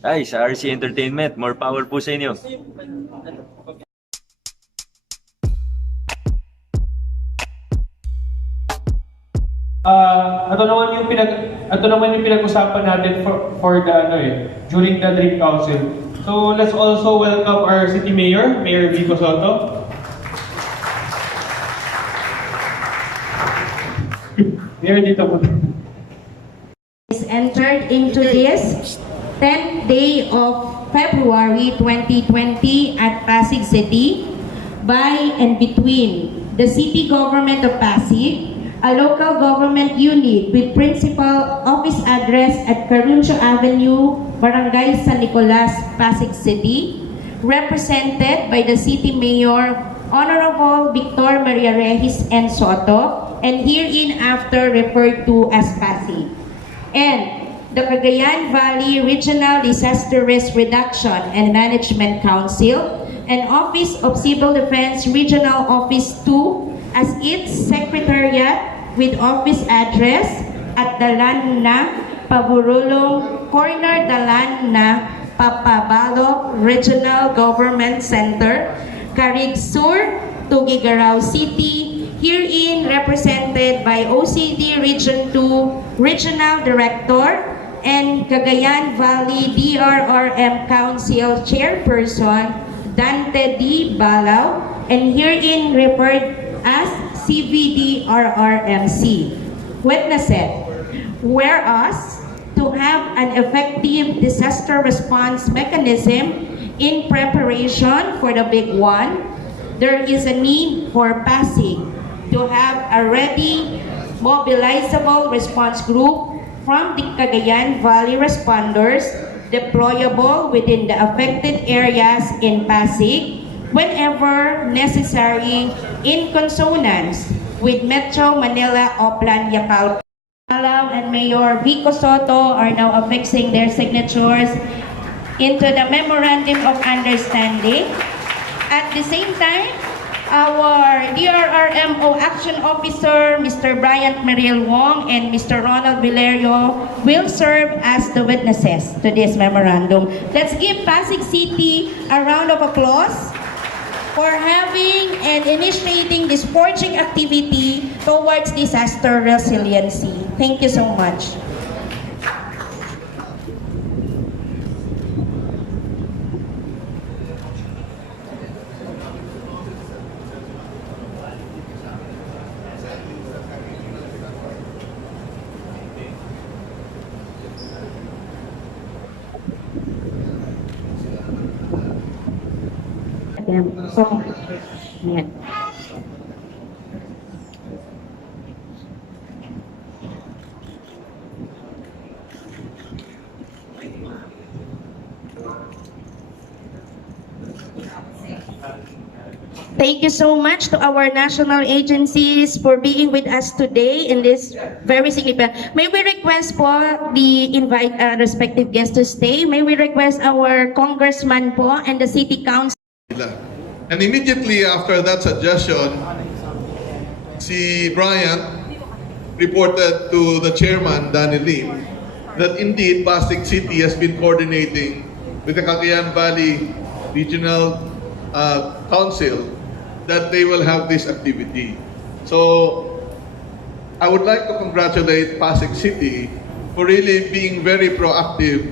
Ay, sa RC Entertainment, more power po sa inyo. Ito naman yung pinag-usapan natin for the during the Dream Council. So let's also welcome our City Mayor, Mayor Vico Sotto. Mayor, dito po. Is entered into this 10th day of February 2020 at Pasig City by and between the City Government of Pasig, a local government unit with principal office address at Caruncio Avenue, Barangay San Nicolas, Pasig City, represented by the City Mayor, Honorable Victor Maria Regis and Sotto, and herein after referred to as Pasig. And the Cagayan Valley Regional Disaster Risk Reduction and Management Council, and Office of Civil Defense Regional Office 2 as its secretariat with office address at Dalan na Paburulong, Corner Dalan na Papabalo Regional Government Center, Carig Sur, Tuguegarao City, herein represented by OCD Region 2 Regional Director and Cagayan Valley DRRM Council Chairperson Dante D. Balao, and herein referred as CVD-RRMC. Witnesses, whereas to have an effective disaster response mechanism in preparation for the big one, there is a need for Pasig to have a ready, mobilizable response group from the Cagayan Valley responders deployable within the affected areas in Pasig whenever necessary in consonance with Metro Manila Oplan Yacal. Alaw and Mayor Vico Sotto are now affixing their signatures into the Memorandum of Understanding. At the same time, our DRRMO Action Officer, Mr. Bryant Mariel Wong and Mr. Ronald Valerio will serve as the witnesses to this memorandum. Let's give Pasig City a round of applause for having and initiating this forging activity towards disaster resiliency. Thank you so much. Ayan. Thank you so much to our national agencies for being with us today in this very significant. May we request po the invite respective guests to stay. May we request our congressman po and the city council. And immediately after that suggestion, si Bryant reported to the chairman, Danny Lim, that indeed Pasig City has been coordinating with the Cagayan Valley Regional Council that they will have this activity. So I would like to congratulate Pasig City for really being very proactive,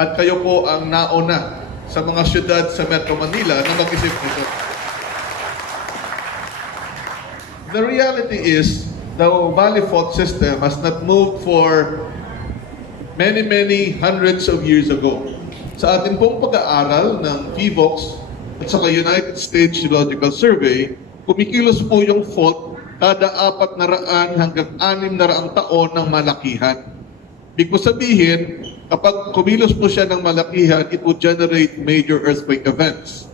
at kayo po ang nauna sa mga syudad sa Metro Manila na mag-isip nito. The reality is, the Valley Fault system has not moved for many hundreds of years ago. Sa ating pong pag-aaral ng PHIVOX at saka United States Geological Survey, kumikilos po yung fault kada 400 hanggang 600 taon ng malakihan. Ibig po sabihin, kapag kumilos po siya ng malakihan, it would generate major earthquake events.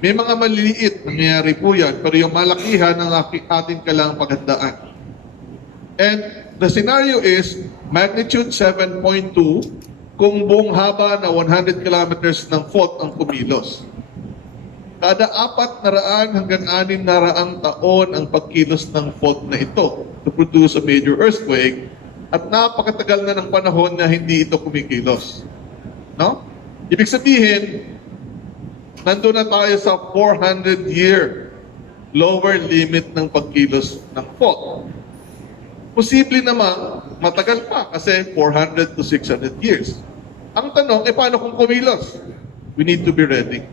May mga maliliit nangyayari po yan, pero yung malakihan ang ating kailangang paghandaan. And the scenario is magnitude 7.2 kung buong haba na 100 kilometers ng fault ang kumilos. Kada 400 hanggang 600 taon ang pagkilos ng fault na ito to produce a major earthquake, at napakatagal na ng panahon na hindi ito kumikilos. No? Ibig sabihin, nandun na tayo sa 400-year lower limit ng pagkilos ng fault. Posible namang matagal pa kasi 400 to 600 years. Ang tanong, paano kung kumilos? We need to be ready.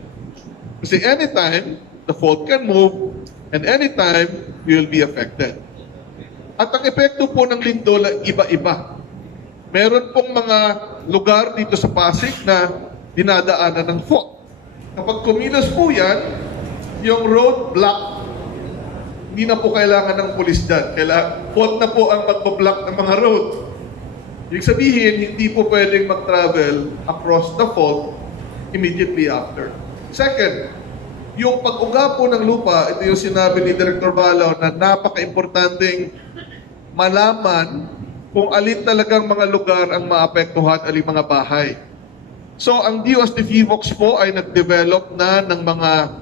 Kasi anytime, the fault can move and anytime, we will be affected. At ang epekto po ng lindol ay iba-iba. Meron pong mga lugar dito sa Pasig na dinadaanan ng fault. Kapag kumilos po yan, yung road block, hindi na po kailangan ng pulis dyan. Fault na po ang magbablock ng mga road. Ibig sabihin, hindi po pwedeng mag-travel across the fault immediately after. Second, yung pag-uga po ng lupa, ito yung sinabi ni Director Balaw na napaka-importanting malaman kung alin talagang mga lugar ang maapektuhan, alin mga bahay. So, ang DOST Vox po ay nag-develop na ng mga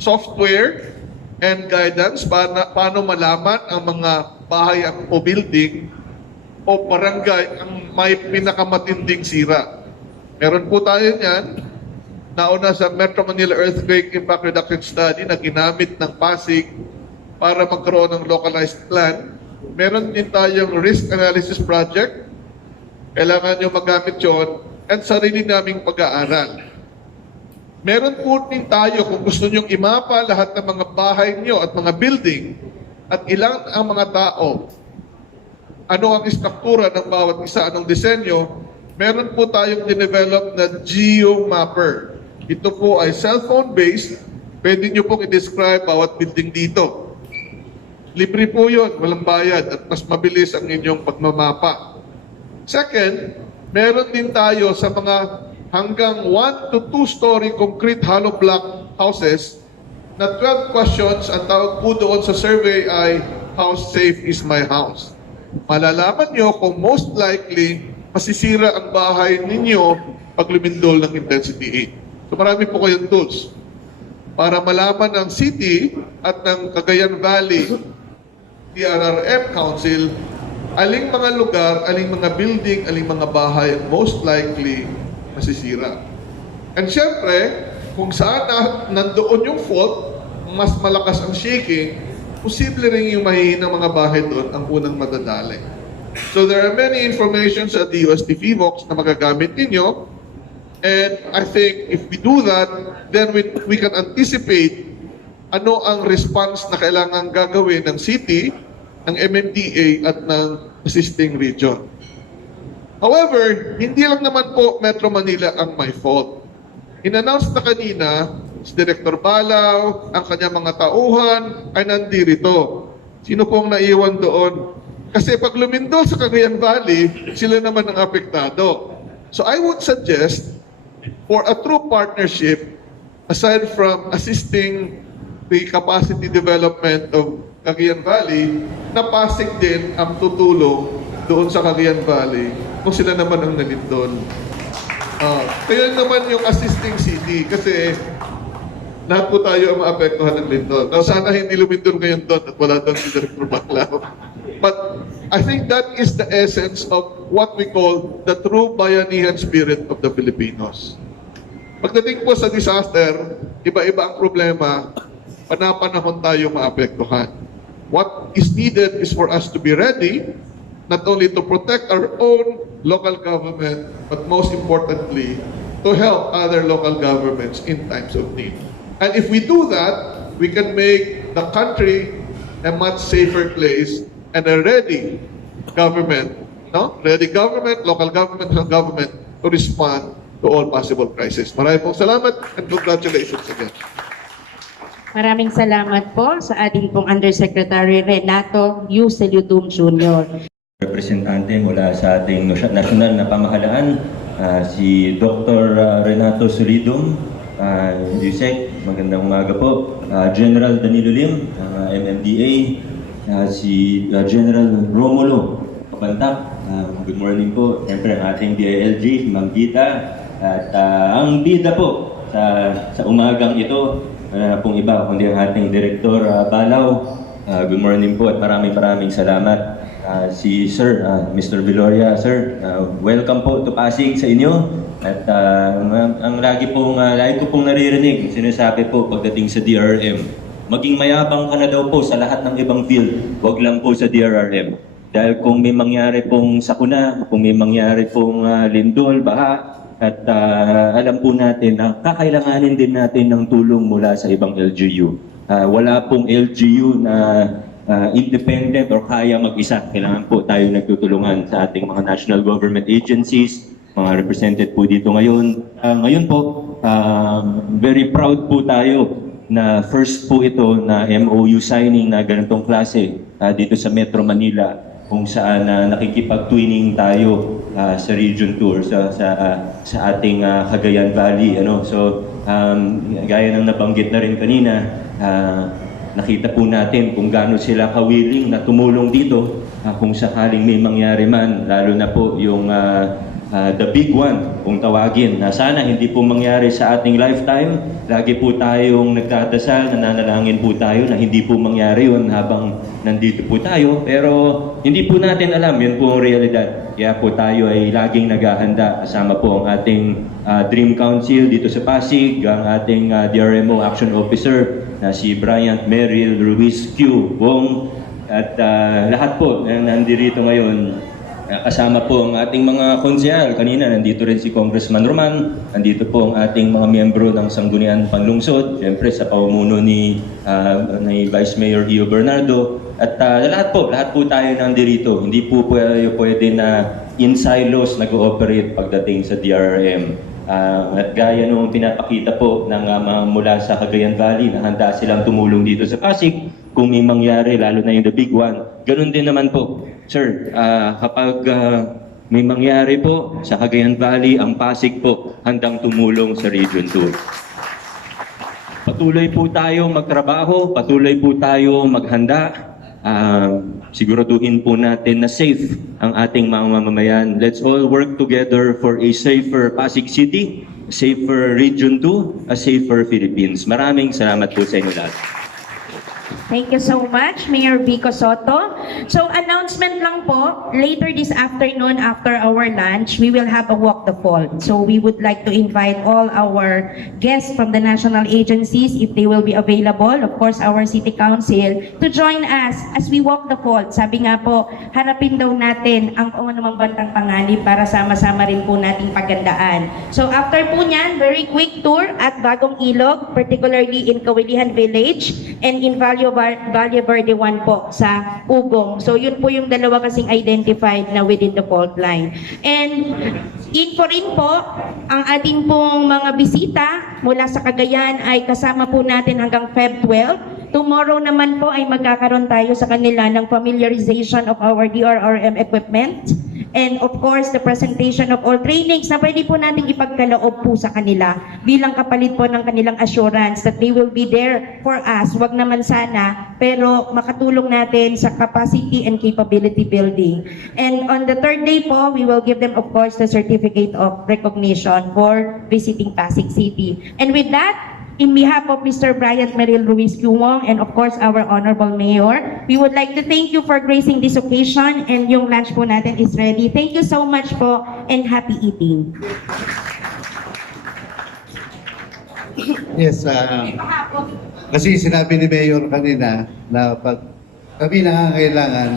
software and guidance paano malaman ang mga bahay o building o barangay ang may pinakamatinding sira. Meron po tayo niyan. Nauna sa Metro Manila Earthquake Impact Reduction Study na ginamit ng Pasig para magkaroon ng localized plan. Meron din tayong risk analysis project. Kailangan nyo magamit yun at sarili naming pag-aaral. Meron po din tayo kung gusto nyong imapa lahat ng mga bahay nyo at mga building at ilang ang mga tao. Ano ang istruktura ng bawat isa, anong disenyo, meron po tayong dinevelop na geomapper. Ito po ay cellphone-based. Pwede nyo pong i-describe bawat building dito. Libre po yun, walang bayad at mas mabilis ang inyong pagmamapa. Second, meron din tayo sa mga hanggang 1 to 2-story concrete hollow block houses na 12 questions ang tawag po doon sa survey ay how safe is my house? Malalaman nyo kung most likely masisira ang bahay ninyo pag lumindol ng intensity 8. So marami po kayong tools para malaman ng city at ng Cagayan Valley TRRM Council aling mga lugar, aling mga building, aling mga bahay most likely masisira. And syempre, kung saan nandoon yung fault, mas malakas ang shaking, posible rin yung mahihinang mga bahay doon ang unang madadali. So there are many information sa DOST Vox na magagamit ninyo. And I think if we do that, then we can anticipate ano ang response na kailangan gagawin ng city, ng MMDA at ng assisting region. However, hindi lang naman po Metro Manila ang may fault. In-announce na kanina, si Director Balaw, ang kanyang mga tauhan ay nandirito. Sino pong naiwan doon? Kasi pag lumindol sa Cagayan Valley, sila naman ang apektado. So I would suggest for a true partnership, aside from assisting the capacity development of Cagayan Valley, na Pasig din ang tutulong doon sa Cagayan Valley kung sila naman ang nalindol. Kaya naman yung assisting city kasi lahat po tayo ang maapektuhan ng lindol. Now, sana hindi lumindol ngayon doon at wala doon si Director Baclao. But I think that is the essence of what we call the true bayanihan spirit of the Filipinos. Pagdating po sa disaster, iba-iba ang problema, panapanahon tayo maapektuhan. What is needed is for us to be ready, not only to protect our own local government, but most importantly, to help other local governments in times of need. And if we do that, we can make the country a much safer place and a ready government, no? Ready government, local government, and government to respond to all possible crises. Maraming pong salamat and congratulations again. Maraming salamat po sa ating pong Undersecretary Renato U. Saludum Jr. Representante mula sa ating nasyonal na pamahalaan, si Dr. Renato Solidum, USEC, magandang umaga po. General Danilo Lim, MMDA, si General Romulo Kapantak, good morning po. Siyempre ang ating DILG, Ma'am Gita, at ang bida po sa umagang ito, wala na pong iba, kundi ang ating Director Balaw. Good morning po at maraming salamat. Si Sir, Mr. Viloria, Sir, welcome po to Pasig sa inyo. At ang lagi ko pong naririnig, sinasabi po pagdating sa DRRM, maging mayabang ka na daw po sa lahat ng ibang field, wag lang po sa DRRM. Dahil kung may mangyari pong sakuna, kung may mangyari pong lindol, baha, at alam po natin na kakailanganin din natin ng tulong mula sa ibang LGU. Wala pong LGU na independent or kaya mag-isa. Kailangan po tayo nagtutulungan sa ating mga national government agencies, mga represented po dito ngayon. Ngayon po, very proud po tayo na first po ito na MOU signing na ganitong klase dito sa Metro Manila, kung saan nakikipag-twinning tayo sa Region 2 or sa ating Cagayan Valley. So, gaya ng nabanggit na rin kanina, nakita po natin kung gaano sila ka-willing na tumulong dito kung sakaling may mangyari man, lalo na po yung the big one, kung tawagin, na sana hindi po mangyari sa ating lifetime. Lagi po tayong nagdadasal, nananalangin po tayo na hindi po mangyari yun habang nandito po tayo. Pero hindi po natin alam, yun po ang realidad. Kaya po tayo ay laging naghahanda. Kasama po ang ating Dream Council dito sa Pasig, ang ating DRMO Action Officer na si Bryant Merrill Ruiz Q. Wong, at lahat po na nandito ngayon. Kasama po ang ating mga konsehal. Kanina nandito rin si Congressman Roman, nandito po ang ating mga miyembro ng Sangguniang Panlungsod, siyempre sa pamumuno ni Vice Mayor Io Bernardo. At lahat po tayo nandito. Hindi po pwede na in silos nag-ooperate pagdating sa DRRM. At gaya nung pinapakita po ng mula sa Cagayan Valley na handa silang tumulong dito sa Pasig kung may mangyari, lalo na yung the big one. Ganun din naman po. Sir, kapag may mangyari po sa Cagayan Valley, ang Pasig po handang tumulong sa Region 2. Patuloy po tayo magtrabaho, patuloy po tayo maghanda. Siguraduhin po natin na safe ang ating mga mamamayan. Let's all work together for a safer Pasig City, a safer Region 2, a safer Philippines. Maraming salamat po sa inyo lahat. Thank you so much, Mayor Vico Sotto. So, announcement lang po, later this afternoon after our lunch, we will have a walk the fall. So, we would like to invite all our guests from the national agencies, if they will be available, of course, our City Council, to join us as we walk the fall. Sabi nga po, harapin daw natin ang namang bantang panganib para sama-sama rin po nating pagandaan. So, after po niyan, very quick tour at Bagong Ilog, particularly in Kawilihan Village, and in Valle Verde 1 po sa Ugong. So yun po yung dalawa kasing identified na within the fault line. And info rin po, ang ating pong mga bisita mula sa Cagayan ay kasama po natin hanggang Feb 12. Tomorrow naman po ay magkakaroon tayo sa kanila ng familiarization of our DRRM equipment. And of course, the presentation of all trainings na pwede po natin ipagkaloob po sa kanila bilang kapalit po ng kanilang assurance that they will be there for us. Wag naman sana, pero makatulong natin sa capacity and capability building. And on the third day po, we will give them of course the certificate of recognition for visiting Pasig City. And with that, in behalf of Mr. Bryant Merrill Ruiz Wong and of course our Honorable Mayor, we would like to thank you for gracing this occasion, and yung lunch po natin is ready. Thank you so much po and happy eating. Yes, kasi sinabi ni Mayor kanina na pag kami nangangailangan,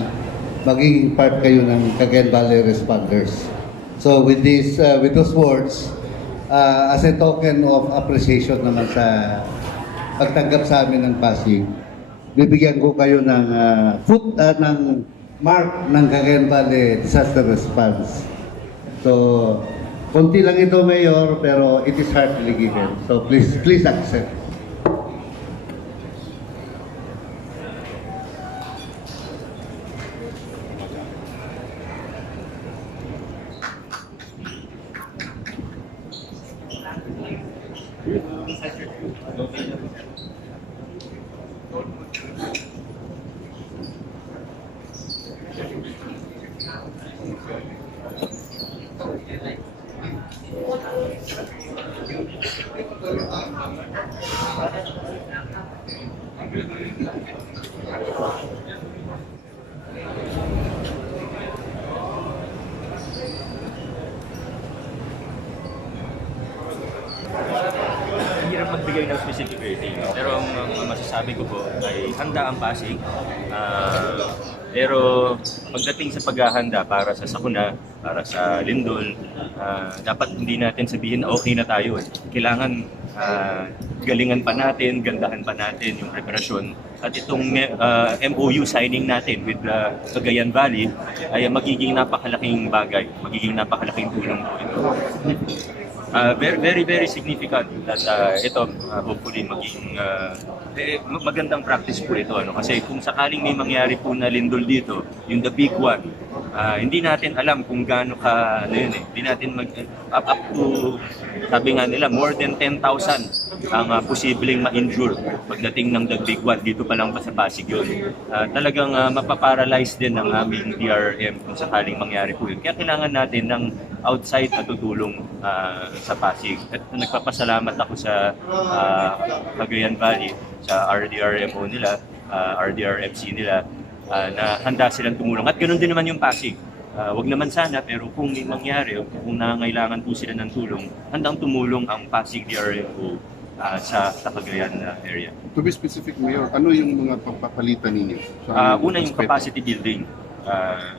maging part kayo ng Cagayan Valley Responders. So with those words, as a token of appreciation naman sa pagtanggap sa amin ng Pasig, bibigyan ko kayo ng ng mark ng Cagayan Valley Disaster Response. So, konti lang ito, Mayor, pero it is heartily given. So please accept. magbigay ng specific rating. Pero ang masasabi ko po ay handa ang Pasig. Pero pagdating sa paghahanda para sa sakuna, para sa Lindol, dapat hindi natin sabihin na okay na tayo. Kailangan galingan pa natin, gandahan pa natin yung preparasyon. At itong MOU signing natin with Cagayan Valley ay magiging napakalaking bagay, magiging napakalaking tulong po ito. Very, very significant that ito hopefully maging magandang practice po ito. Kasi kung sakaling may mangyari po na Lindol dito, yung the big one, hindi natin alam kung gaano ka, hindi natin up to, sabi nga nila, more than 10,000 ang posibleng ma-injure pagdating ng the big one. Dito pa lang pa sa Pasig yun. Talagang mapaparalyze din ang aming DRM kung sakaling mangyari po yun. Kaya kailangan natin ng outside na tutulong sa Pasig. At nagpapasalamat ako sa Cagayan Valley, sa RDRMO nila, RDRMC nila, na handa silang tumulong. At ganoon din naman yung Pasig. Wag naman sana, pero kung may mangyari o kung nangangailangan po sila ng tulong, handang tumulong ang Pasig DRMO sa Cagayan area. To be specific, Mayor, ano yung mga pagpapalitan ninyo? Una yung capacity building.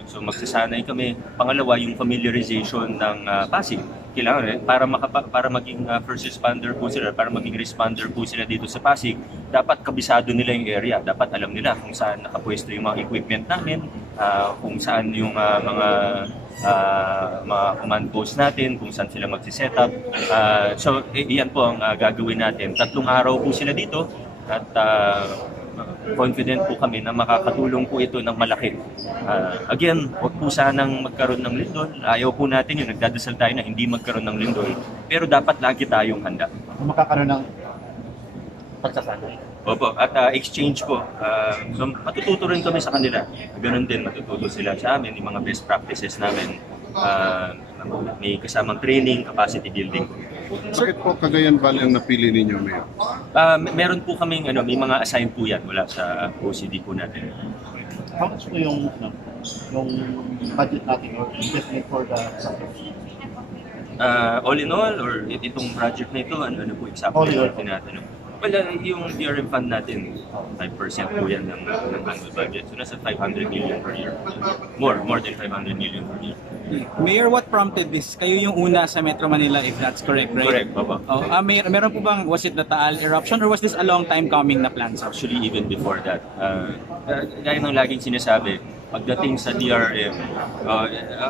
So magsasanay kami. Pangalawa, yung familiarization ng Pasig. Kailangan para maging first responder po sila, para maging responder po sila dito sa Pasig, dapat kabisado nila yung area. Dapat alam nila kung saan nakapwesto yung mga equipment namin, kung saan yung mga command post natin, kung saan sila magsiset up. So iyan po ang gagawin natin. 3 araw po sila dito at confident po kami na makakatulong po ito ng malaki. Again, huwag po sanang magkaroon ng lindol. Ayaw po natin yung nagdadasal tayo na hindi magkaroon ng lindol. Pero dapat lagi tayong handa. Makakaroon ng pagsasanay. Opo, at exchange po. So matututo rin kami sa kanila. Ganon din, matututo sila sa amin, yung mga best practices namin. May kasamang training, capacity building. Bakit po Cagayan Valley ang napili ninyo, Mayor? Meron po kaming may mga assigned po yan mula sa OCD po natin. How much po yung budget natin or investment for the All in all, or itong project na ito, ano po All in all. exactly natin? Well, yung DRM fund natin, 5% po yan ng annual budget. So nasa 500 million per year. More than 500 million per year. Mayor, what prompted this? Kayo yung una sa Metro Manila, if that's correct, right? Correct, Papa. Oh, Mayor, meron po bang, was it the Taal eruption or was this a long time coming na plan? Actually, even before that. Gaya ng laging sinasabi, pagdating sa DRM,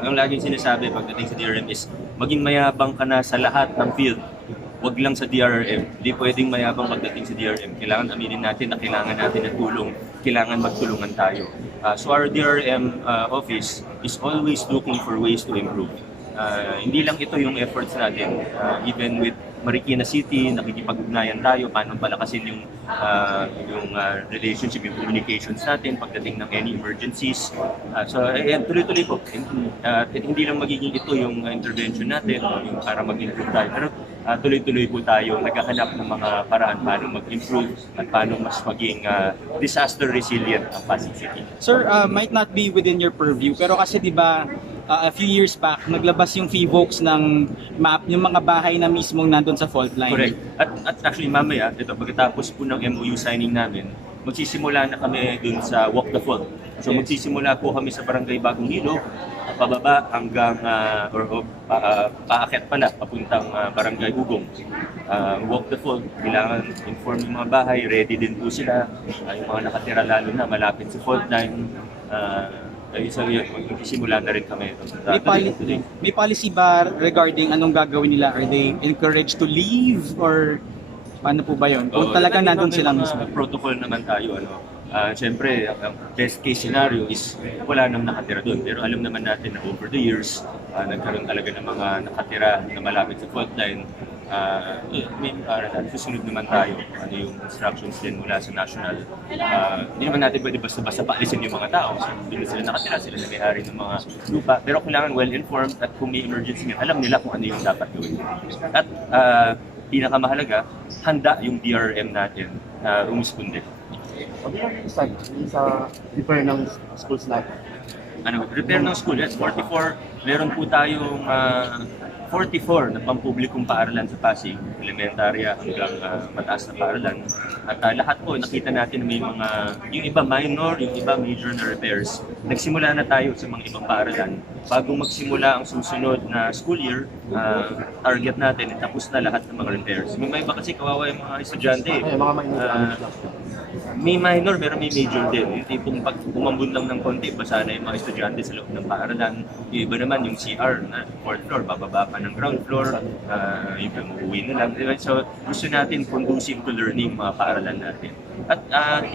ang laging sinasabi pagdating sa DRM is maging mayabang ka na sa lahat ng field. Wag lang sa DRM. Hindi pwedeng mayabang pagdating sa DRM. Kailangan aminin natin na kailangan natin ng tulong. Kailangan magtulungan tayo. So our DRM office is always looking for ways to improve. Hindi lang ito yung efforts natin. Even with Marikina City, nakikipag-ugnayan tayo, paano palakasin yung relationship, yung communications natin pagdating ng any emergencies. So tuloy-tuloy po. Hindi lang magiging ito yung intervention natin yung para mag-improve tayo. Pero tuloy-tuloy po tayo naghahanap ng mga paraan paano mag-improve at paano mas maging disaster resilient ang Pasig City. Sir, might not be within your purview, pero kasi di ba a few years back, naglabas yung FIVOX ng map, yung mga bahay na mismong nandun sa fault line. Correct. At actually mamaya, pagkatapos po ng MOU signing namin, magsisimula na kami dun sa Walk the Fault. So magsisimula po kami sa Barangay Bagong Ilog, pababa hanggang, paakyat pala, papuntang Barangay Ugong. Walk the Fault, kailangan inform yung mga bahay, ready din po sila, yung mga nakatira lalo na malapit sa fault line. So magsisimula na rin kami. May policy ba regarding anong gagawin nila? Are they encouraged to leave or paano po ba yun? Kung talagang nandun sila mismo. Protocol naman tayo. Siyempre, ang best case scenario is wala nang nakatira doon. Pero alam naman natin na over the years, nagkaroon talaga ng mga nakatira na malapit sa fault line. Susunod naman tayo ano yung instructions din mula sa national. Hindi naman natin pwede basta-basta paalisin yung mga tao. So, hindi sila nakatira, sila nag-hari ng mga lupa. Pero kailangan well-informed at kung may emergency, alam nila kung ano yung dapat gawin. At pinakamahalaga, handa yung DRM natin na umuskunde. Sa repair ng schools natin. Repair ng school, yes, 44 meron po tayong 44 na pampublikong paaralan sa Pasig, elementarya hanggang mataas na paaralan. At lahat po, nakita natin may mga, yung iba minor, yung iba major na repairs. Nagsimula na tayo sa mga ibang paaralan. Bago magsimula ang susunod na school year, target natin, tapos na lahat ng mga repairs. May iba kasi kawawa yung mga estudyante. May minor, meron may major din. Yung tipong pag umambun lang ng konti, basa na yung mga estudyante sa loob ng paaralan. Yung iba naman, yung CR na 4th floor, bababa pa ng ground floor, yung uuwi na lang. So, gusto natin conducive to learning mga paaralan natin. At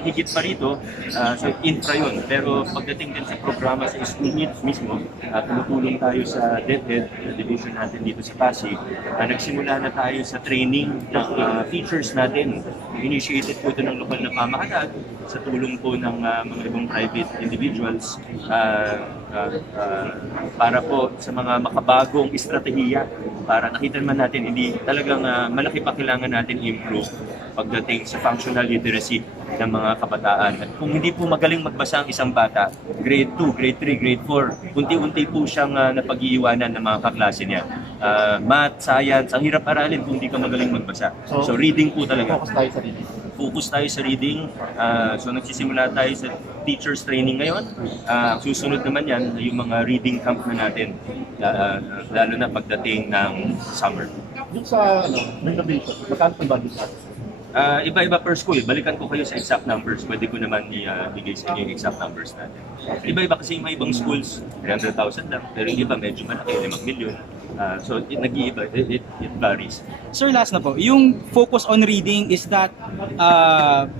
higit pa rito, so infra yun. Pero pagdating din sa programa sa school needs mismo, tumutulong tayo sa DepEd, division natin dito sa Pasig. Nagsimula na tayo sa training ng teachers natin. Initiated po ito ng lokal na pamahalaan sa tulong po ng mga ibang private individuals para po sa mga makabagong estratehiya para nakita naman natin hindi talagang malaki pa kailangan natin improve pagdating sa functional literacy ng mga kabataan. At kung hindi po magaling magbasa ang isang bata, grade 2, grade 3, grade 4, unti-unti po siyang napag-iiwanan ng mga kaklase niya. Math, science, ang hirap aralin kung hindi ka magaling magbasa. So reading po talaga. Focus tayo sa reading. So nagsisimula tayo sa teachers training ngayon. Susunod naman yan yung mga reading camp na natin, lalo na pagdating ng summer. Yung sa renovation, magkano ba dito? Iba-iba per school. Balikan ko kayo sa exact numbers. Pwede ko naman ibigay sa inyo yung exact numbers natin. Iba-iba kasi yung mga ibang schools, 300,000 lang. Pero yung iba medyo malaki, 5 million. So nag-iiba, it varies. Sir, last na po, yung focus on reading, is that,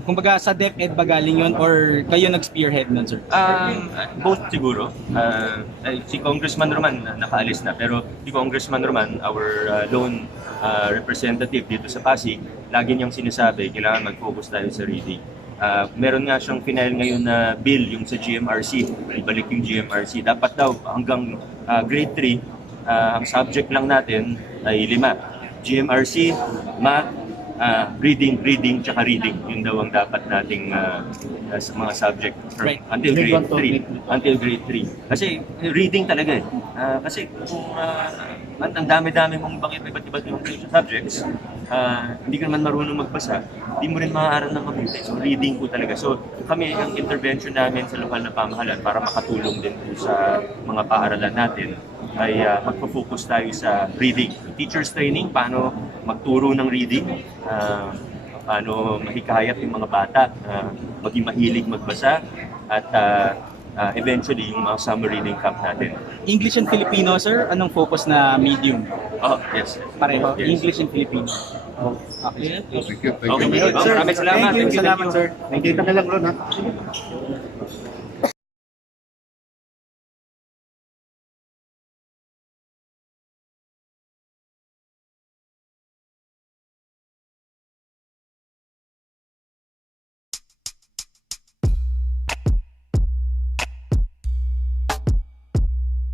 kumbaga sa DepEd ba galing yun or kayo nag-spearhead nun, sir? Both siguro. Si Congressman Roman nakaalis na, pero si Congressman Roman, our lone representative dito sa Pasig, lagi niyang sinasabi, kailangan mag-focus tayo sa reading. Meron nga siyang final ngayon na bill, yung sa GMRC, ibalik yung GMRC. Dapat daw hanggang grade 3, ang subject lang natin ay 5. GMRC, math, reading, tsaka reading. Yun daw ang dapat nating sa mga subject Right. until grade 3. Until grade 3. Kasi reading talaga eh. Kasi kung ang dami-dami mong iba't yung subjects, hindi ka naman marunong magbasa, hindi mo rin maaaral ng mabuti. So reading po talaga. So kami, ang intervention namin sa lokal na pamahalaan para makatulong din po sa mga paaralan natin ay magpo-focus tayo sa reading. Teachers training, paano magturo ng reading, paano mahikayat yung mga bata, maging mahilig magbasa, at eventually yung mga summer reading camp natin. English and Filipino, sir? Anong focus na medium? Oh, yes. Pareho, Yes. English and Filipino. Okay. Thank you. Okay, Sir, maraming salamat. Thank you, salamat, sir. Nakikita na lang ron, ha?